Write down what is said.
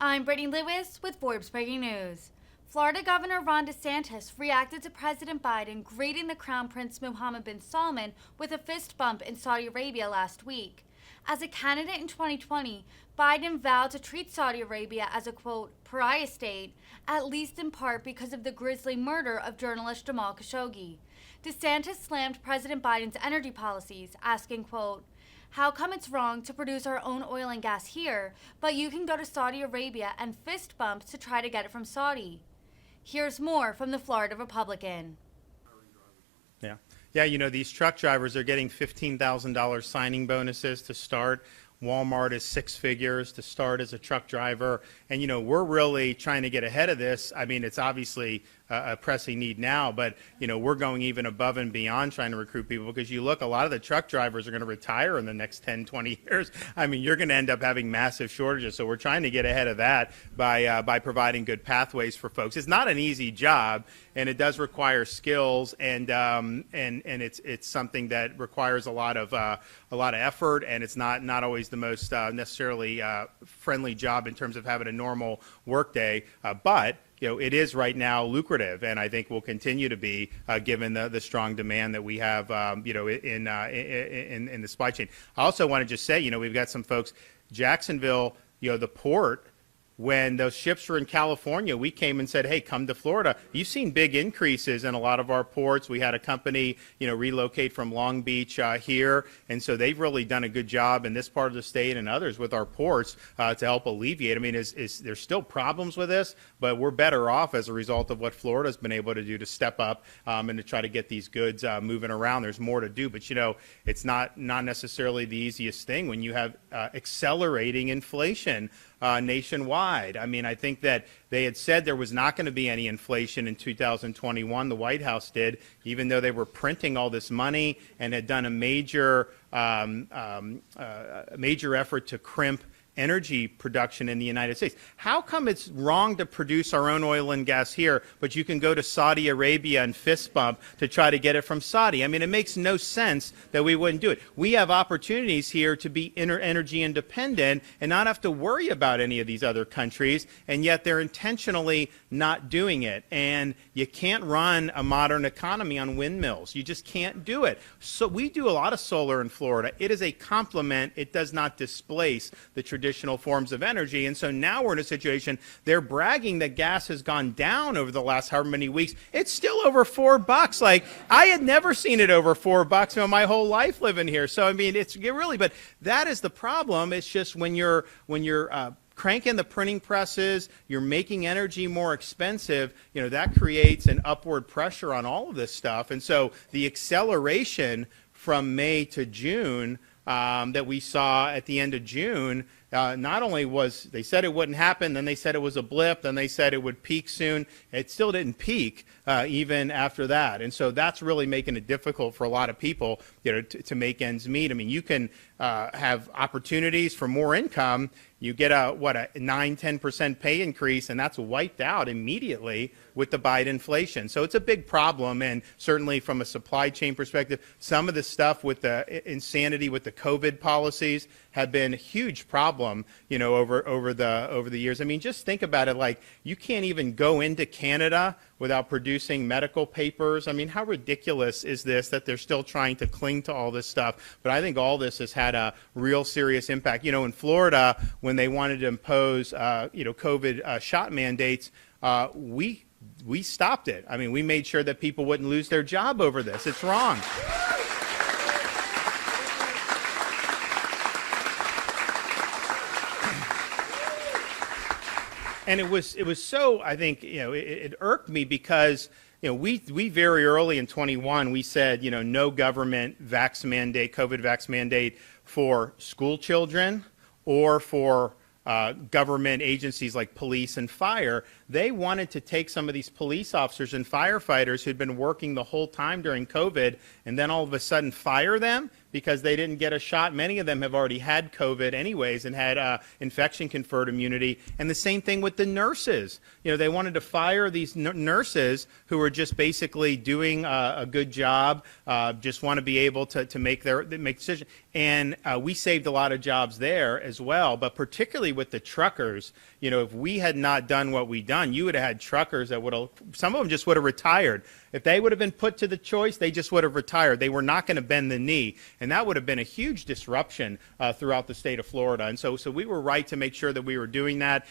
I'm Brittany Lewis with Forbes Breaking News. Florida Governor Ron DeSantis reacted to President Biden greeting the Crown Prince Mohammed bin Salman with a fist bump in Saudi Arabia last week. As a candidate in 2020, Biden vowed to treat Saudi Arabia as a, quote, pariah state, at least in part because of the grisly murder of journalist Jamal Khashoggi. DeSantis slammed President Biden's energy policies, asking, quote, how come it's wrong to produce our own oil and gas here, but you can go to Saudi Arabia and fist bump to try to get it from Saudi? Here's more from the Florida Republican. Yeah, you know, these truck drivers are getting $15,000 signing bonuses to start. Walmart is six figures to start as a truck driver. And, you know, we're really trying to get ahead of this. I mean, it's obviously a pressing need now, but, you know, we're going even above and beyond trying to recruit people, because you look, a lot of the truck drivers are going to retire in the next 10, 20 years. I mean, you're going to end up having massive shortages. So we're trying to get ahead of that by providing good pathways for folks. It's not an easy job, and it does require skills, and it's something that requires a lot of effort, and it's not always the most necessarily friendly job in terms of having a normal workday, but you know, it is right now lucrative, and I think will continue to be given the strong demand that we have, you know, in the supply chain. I also want to just say, you know, we've got some folks, Jacksonville, you know, the port. When those ships were in California, we came and said, hey, come to Florida. You've seen big increases in a lot of our ports. We had a company, you know, relocate from Long Beach here. And so they've really done a good job in this part of the state and others with our ports to help alleviate. I mean, there's still problems with this, but we're better off as a result of what Florida's been able to do to step up and to try to get these goods moving around. There's more to do, but, you know, it's not necessarily the easiest thing when you have accelerating inflation nationwide. I mean, I think that they had said there was not going to be any inflation in 2021. The White House did, even though they were printing all this money and had done a major effort to crimp energy production in the United States. How come it's wrong to produce our own oil and gas here, but you can go to Saudi Arabia and fist bump to try to get it from Saudi? I mean, it makes no sense that we wouldn't do it. We have opportunities here to be energy independent and not have to worry about any of these other countries, and yet they're intentionally not doing it. And you can't run a modern economy on windmills. You just can't do it. So we do a lot of solar in Florida. It is a complement. It does not displace the traditional forms of energy. And so now we're in a situation, they're bragging that gas has gone down over the last however many weeks. It's still over $4. Like, I had never seen it over $4 in my whole life living here. So, I mean, it's really, but that is the problem. It's just when you're cranking the printing presses, you're making energy more expensive, you know, that creates an upward pressure on all of this stuff. And so the acceleration from May to June that we saw at the end of June, not only was, they said it wouldn't happen, then they said it was a blip, then they said it would peak soon. It still didn't peak even after that. And so that's really making it difficult for a lot of people, you know, to make ends meet. I mean, you can have opportunities for more income. You get a 9-10% pay increase, and that's wiped out immediately with the Biden inflation. So it's a big problem, and certainly from a supply chain perspective, some of the stuff with the insanity with the COVID policies have been a huge problem, you know, over the years. I mean, just think about it. Like, you can't even go into Canada without producing medical papers. I mean, how ridiculous is this that they're still trying to cling to all this stuff? But I think all this has had a real serious impact. You know, in Florida, when they wanted to impose, you know, COVID shot mandates, we stopped it. I mean, we made sure that people wouldn't lose their job over this. It's wrong. And it was so, I think, you know, it irked me because, you know, we very early in 21, we said, you know, no government COVID vax mandate for school children or for government agencies like police and fire. They wanted to take some of these police officers and firefighters who'd been working the whole time during COVID and then all of a sudden fire them. because they didn't get a shot. Many of them have already had COVID anyways and had infection-conferred immunity. And the same thing with the nurses. You know, they wanted to fire these nurses who were just basically doing a good job, just want to be able to make decisions. And we saved a lot of jobs there as well, but particularly with the truckers. You know, if we had not done what we done, you would have had truckers that would have, some of them just would have retired. If they would have been put to the choice, they just would have retired. They were not going to bend the knee. And that would have been a huge disruption throughout the state of Florida. And so we were right to make sure that we were doing that.